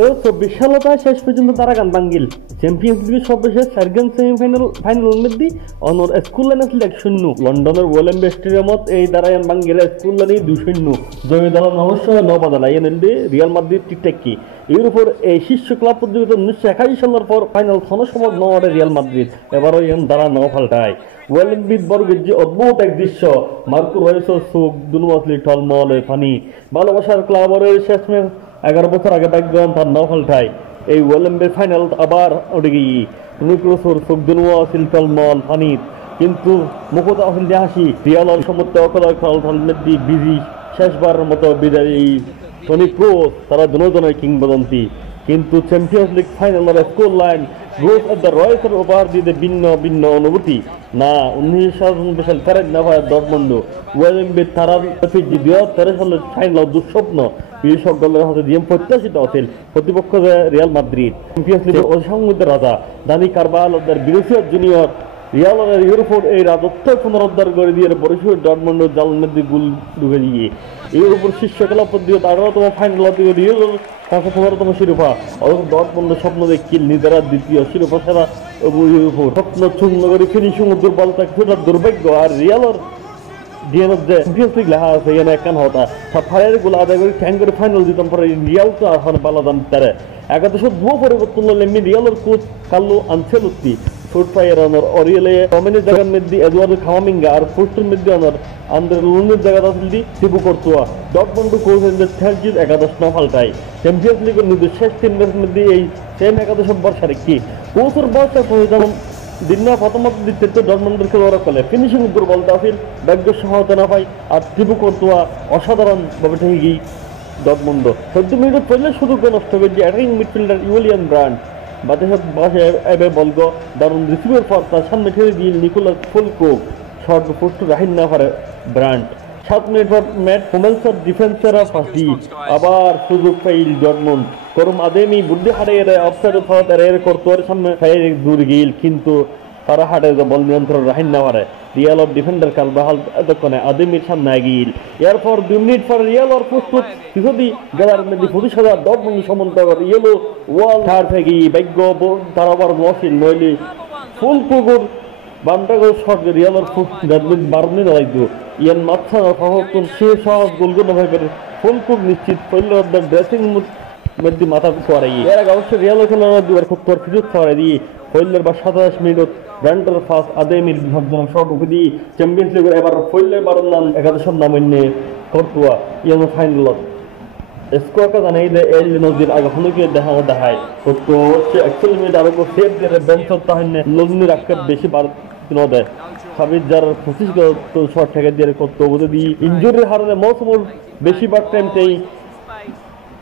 চব্বিশ সালতা শেষ পর্যন্ত তারা গান বাঙ্গিল চ্যাম্পিয়ন্স লিগের সর্বশেষ সার্গেন সেমিফাইনাল মধ্যে অনর স্কুল লাইন আসলে 1-0 লন্ডনের ওয়েলেম্বে স্টেডিয়ামত এই দাঁড়ায়ান বাঙ্গিল স্কুল লাইনে 2-0 জয় দল অবশ্য নবাদাল আইএনএলডি রিয়াল মাদ্রিদ টিকটাকি এর উপর এই শীর্ষ ক্লাব প্রতিযোগিতা 1981 সালের পর ফাইনাল ক্ষণসময় নড়ে রিয়াল মাদ্রিদ এবারও এন দ্বারা ন ফাল্টায় ওয়েলেম্বিদ বর্গের যে অদ্ভুত এক দৃশ্য মার্কো রয়েসের চোখ দুনু আসলে টলমল ফানি ভালোবাসার ক্লাবের শেষ ম্যাচ 11 বছর আগে ব্যাকগ্রাউন্ড তার ন ফাল্টায় এই ওয়েলেম্বে ফাইনাল আবার ওঠে গিয়ে রুনিক্রোসোর চোখ দুনু আসিল টলমল ফানি কিন্তু মুখতা আসিল হাসি রিয়ালের সমর্থক খেলাটি বিজি শেষবারের মতো বিদায়ী টনি ক্রোস তারা দুজনের কিংবদন্তি কিন্তু চ্যাম্পিয়ন্স লিগ ফাইনালের score line growth of the রয়েসের উপহার দিতে ভিন্ন ভিন্ন অনুভূতি না 1997 সাল ফেরেন নাভার ডর্টমুন্ড ওয়েলেম্বে তারা 2013 সালের ফাইনাল দুঃস্বপ্ন বিশেষজ্ঞ দলের হাতে দিয়ে প্রত্যাশিত আছিল প্রতিপক্ষ রিয়াল মাদ্রিদ চ্যাম্পিয়ন্স লিগের অসংগত রাজা দানি কারবালার বিরুসিয়া জুনিয়র রিয়ালের ইউরোপের এই রাজত্ব পুনরুদ্ধার করে দিয়ে বরিশিয়া ডর্টমুন্ড জাল মধ্যে গোল ঢুকে দিয়ে ইউরোপের শীর্ষ খেলা প্রতিযোগিতা 18তম ফাইনাল রিয়ালের 15তম শিরোপা অথচ ডর্টমুন্ড স্বপ্ন দেখিল নিজেরা দ্বিতীয় শিরোপা ছাড়া ইউরোপের স্বপ্ন চূর্ণ করে ফিনিশিং দুর্বলতা কিছুটা দুর্ভাগ্য আর রিয়ালের ডিএনএফ যে চ্যাম্পিয়ন্স লিগ লেখা আছে এখানে একখান হতা সাফারের গোল আদায় করে ঠ্যাং করে ফাইনাল দিতাম পরে রিয়াল তো এখন বালাদান তারে একাদশ দুও পরিবর্তন হল এমনি রিয়ালের কোচ কার্লো আনচেলোত্তি ফুটফায়ার অনার অরিয়েলে কমেনের জায়গার মধ্যে এডওয়ার্ডো কামাভিঙ্গা আর ফুস্টের মধ্যে অনার আন্দ্রে লুনের জায়গা আসল দি টিপু করতোয়া ডটমন্ড কোচ থার্জির একাদশ ন ফাল্টায় চ্যাম্পিয়ন্স লিগের নিজের শেষ 3 ম্যাচের মধ্যে এই সেম একাদশ বর্ষার কি কোচের বর্ষা যেমন দিন না প্রথমত দিতে ডটমন্ডের খেলোয়াড় ফলে ফিনিশিং দুর্বলতা আছিল ভাগ্য সহায়তা না পায় আর টিপু করতোয়া অসাধারণভাবে ঠেকে গিয়ে ডটমন্ড 14 মিনিট পড়লে সুযোগ নষ্ট করে যে অ্যাটাকিং মিডফিল্ডার ইউলিয়ান ব্রান্ড বাসে এবে বলগ দারুণ রিসিভার পর তার সামনে ঠেলে দিয়ে নিকোলাস ফুলকো শর্ট পোস্ট রাহিন না পারে ব্রান্ড 7 মিনিট পর ম্যাট হোমেলসের ডিফেন্সাররা ফাঁসি আবার সুযোগ পাইল ডটমন্ড করম আদেমি বুদ্ধি হারে অফসাইড ফলত এর করতোয়ার সামনে ফায়ার দূর গিল কিন্তু তারা হাটে বল নিয়ন্ত্রণ রাহিন না পারে রিয়াল ডিফেন্ডার কালবাহাল এতক্ষণে আদেমির সামনে গিল এরপর 2 মিনিট পর রিয়াল প্রস্তুত যদি গেলার মধ্যে 25,000 ডটমন্ড সমন্ত ইয়েলো ওয়াল ছাড় থেকে ভাগ্য তারা আবার মশিল নইলে ফুল পুকুর বান্টাগোল শট রিয়ালের বারণে লাগতো ইয়ান মাথা সহজ সে সহজ গোলগুলো নয় করে ফুল পুক নিশ্চিত পড়লে ড্রেসিং মধ্যে মাথা ছড়াই এর আগে অবশ্য রিয়াল খেলার দুবার খুব তোর ফিজুত ছড়াই দিয়ে ফইলের বা 27 মিনিট ব্র্যান্ডের ফাস্ট আদেমির বিসর্জন শট উঠে দিয়ে চ্যাম্পিয়ন্স লিগের এবার ফইলের বারণ নাম একাদশের নাম এনে করতুয়া ইয়ান ফাইনালত স্কোরটা জানাই যে এল নজির আগে হনুকে দেখায় তো অবশ্যই 41 মিনিট আরো সেভ দিয়ে বেঞ্চত তাহলে লগ্নি রাখতে বেশি বার কিনো দেয় সাবির যার 25 গোল শট থেকে দিয়ে করতে বুঝে দিয়ে ইনজুরির হারণে মৌসুমের বেশিরভাগ টাইমতেই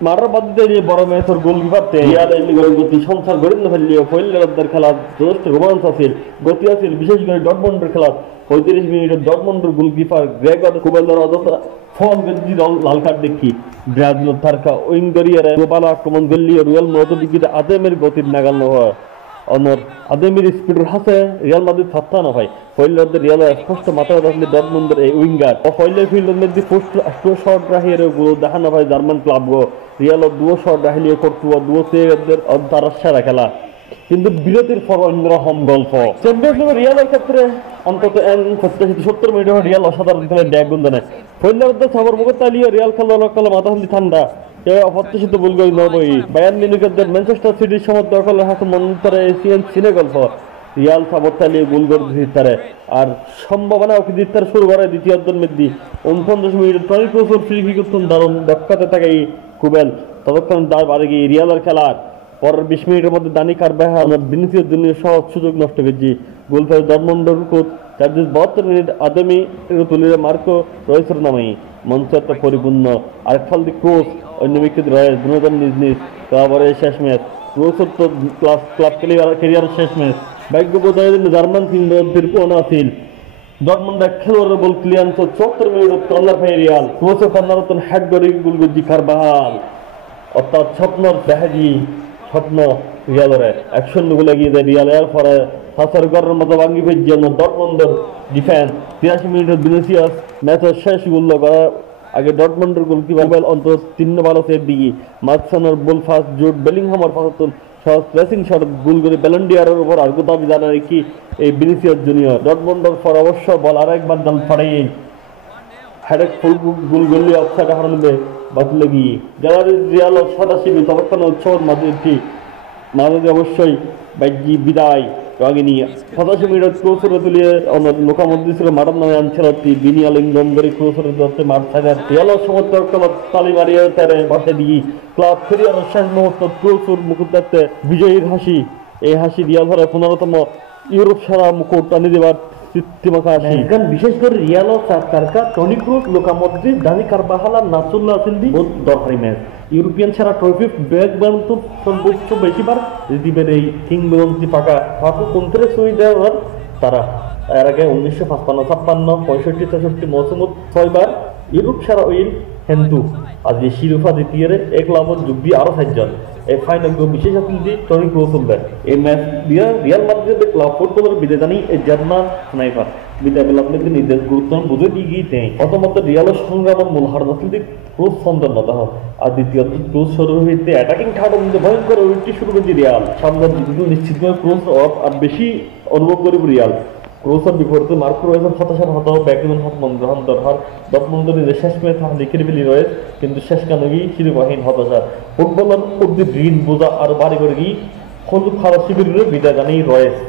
মারার বাদ দিয়ে বড় ম্যাচের গোলকিপারতে রিয়াল লিগের গতি সংসার গড়ে না ফেললিও ফইলের খেলা যথেষ্ট রোমাঞ্চ আছিল গতি আছিল বিশেষ করে ডটমন্ডের খেলা 35 মিনিটের ডটমন্ডের গোলকিপার গ্রেগর কুবেলের অযথা ফল গতি লাল কার্ড দেখি ব্রাজিল তারকা উইঙ্গারিয়ার গ্লোবাল আক্রমণ গল্লিয়ে রয়্যাল মতবিকিতে আদেমের গতির নাগাল নহয় অনর আদেমের স্পিডের হাসে রিয়াল মাদ্রিদ ফাত্তা না হয় ফইলের রিয়াল স্পষ্ট মাথায় রাখলে ডটমন্ডের এই উইঙ্গার ও ফইলের ফিল্ডের মধ্যে পোস্ট শট রাহিয়ে গোল দেখানো হয় জার্মান ক্লাব গো রিয়াল দুও শট রাহিয়ে করতুয়া দুও সেদের তারা সেরা খেলা কিন্তু বিরতির পর অন্যরকম গল্প চ্যাম্পিয়ন্স লিগ রিয়ালের ক্ষেত্রে অন্তত 70 মিনিট রিয়াল অসাধারণ খেলে ড্যাগ গুণ দেয় ফইলের সবার মুখে তালিয়ে রিয়াল খেলোয়াড় খেলা মাথা হলি ঠান্ডা অপ্রত্যাশিত ভুল করে নবই বায়ার্ন মিউনিখের ম্যানচেস্টার সিটির সমর্থক দখলের হাতে মন্তরে এশিয়ান সিনে গল্প রিয়াল সাবতালি গোল করে দিতে আর সম্ভাবনা ওকে দিতে শুরু করে দ্বিতীয়ার্ধের মধ্যে 49 মিনিট টনি ক্রোসের ফ্রি কিক দারুণ দক্ষতা থাকে কুবেল ততক্ষণ তার বাড়ি গিয়ে রিয়ালের খেলার পরের 20 মিনিটের মধ্যে দানি কারবাহাল ভিনিসিয়াস জুনিয়র সহজ সুযোগ নষ্ট করেছি গোল ফেলে ডটমন্ডের কোচ 72 মিনিট আদেমি তুলে মার্কো রয়েসের নামেই মঞ্চ একটা পরিপূর্ণ আরেক ফাল দি ক্রোস অন্য ব্যক্তি রয়েস দুজন নিজ নিজ তারপরে শেষ ম্যাচ ক্রোসের তো ক্লাব ক্যারিয়ারের শেষ ম্যাচ ভাগ্য বোধহয় জার্মান তিরপন আছিল ডটমন্ড খেলোয়াড়ের বল ক্লিয়ার 74 মিনিট কর্নার পাই রিয়াল ক্রোসে কর্নার হ্যাড গড়ি গোল গজি কারবাহাল অর্থাৎ স্বপ্নর দেখাজি স্বপ্ন রিয়ালের 1-0 গোলে গিয়ে যায় রিয়াল এর পরে সাসারগরের মতো ভাঙ্গি ফেলছে ডটমন্ডের ডিফেন্স 83 মিনিটের ভিনিসিয়াস ম্যাচের শেষ গোল করা আগে ডটমন্ডের গোলকিপার অন্তত 3 ভালো সেভ দিয়ে মার্কসনের বল ফাস্ট জুড বেলিংহামের ফাস্ট সহজ প্রেসিং শট গোল করে ব্যালন্ডিয়ারের উপর আর দাবি জানার কি এই ভিনিসিয়াস জুনিয়র ডটমন্ডের পর অবশ্য বল আরেকবার জাল ফাড়াই হেডেক ফুল গোল গোলি অফসাইড হারালে বাতিল গিয়ে গ্যালারি রিয়াল 87 ততক্ষণ উৎসব মাঝে অবশ্যই বাইজি বিদায় রাগিনী 87 মিনিট ক্রোসরে তুলিয়ে লোকামধ্যে ছিল মাঠের নামে আনছেলতি বিনিয়া লিঙ্গম করে ক্রোসরে ধরতে মাঠ ছাড়া রিয়াল সমর্থক তালি মারিয়ে তারে বাসে দিয়ে ক্লাব ফেরিয়ার শেষ মুহূর্ত ক্রোসর মুকুট দেখতে বিজয়ীর হাসি এই হাসি রিয়াল ধরে 15তম ইউরোপ সারা মুকুট টানি দেবার বিশেষ করে রিয়াল তারকা টনি ক্রুজ লোকামদ্রি দানি কারবাহালা নাসুল্লাহ সিলদি বহুত দরকারি ম্যাচ ইউরোপিয়ান ছাড়া ট্রফি ব্যাগ বানতো সর্বোচ্চ বেশিবার রিদিবের এই কিংবদন্তি পাকা ফাঁকু কোনথেরে সই দেওয়ার তারা এর আগে 1955 56 63 মৌসুমত 6 বার ইউরোপ সারা উইল হেন্দু আজ এই শিরোপা দ্বিতীয় এক লাভত যোগ দিয়ে আরো 7 জন এই ফাইনাল বিশেষ অতিথি টনি ক্রুজ হবে এই ম্যাচ দিয়ে রিয়াল মাদ্রিদের ক্লাব ফুটবলের বিদায় জানি এই জার্মান স্নাইপার বিদায় বেলাপনিকে নির্দেশ গুরুত্ব বুঝে দিয়ে গিয়ে দেয় প্রথমত রিয়ালের সংগ্রামের মূল হার নাসিলদি ক্রুজ সন্তান্নতা হয় আর দ্বিতীয়ত ক্রুজ শুরু হইতে অ্যাটাকিং থার্ড মধ্যে ভয়ঙ্কর উইকটি শুরু করেছে রিয়াল সামনের দিকে নিশ্চিতভাবে ক্রুজ অফ আর বেশি অনুভব করবে রিয়াল ক্রোসের বিপরীতে মার্কো রয়েসের হতাশার হতাহ ব্যাকগ্রাউন্ড হাত গ্রহণ দরকার ডটমন্ডের নিজের শেষ ম্যাচ লিখে ফেলি রয়েছে কিন্তু শেষ কানগি শিরোপাহীন হতাশা ফুটবলার উদ্দি ঋণ বোঝা আর বাড়ি করে গিয়ে হলুদ খারাপ শিবিরের বিদায় জানিয়ে রয়েছে।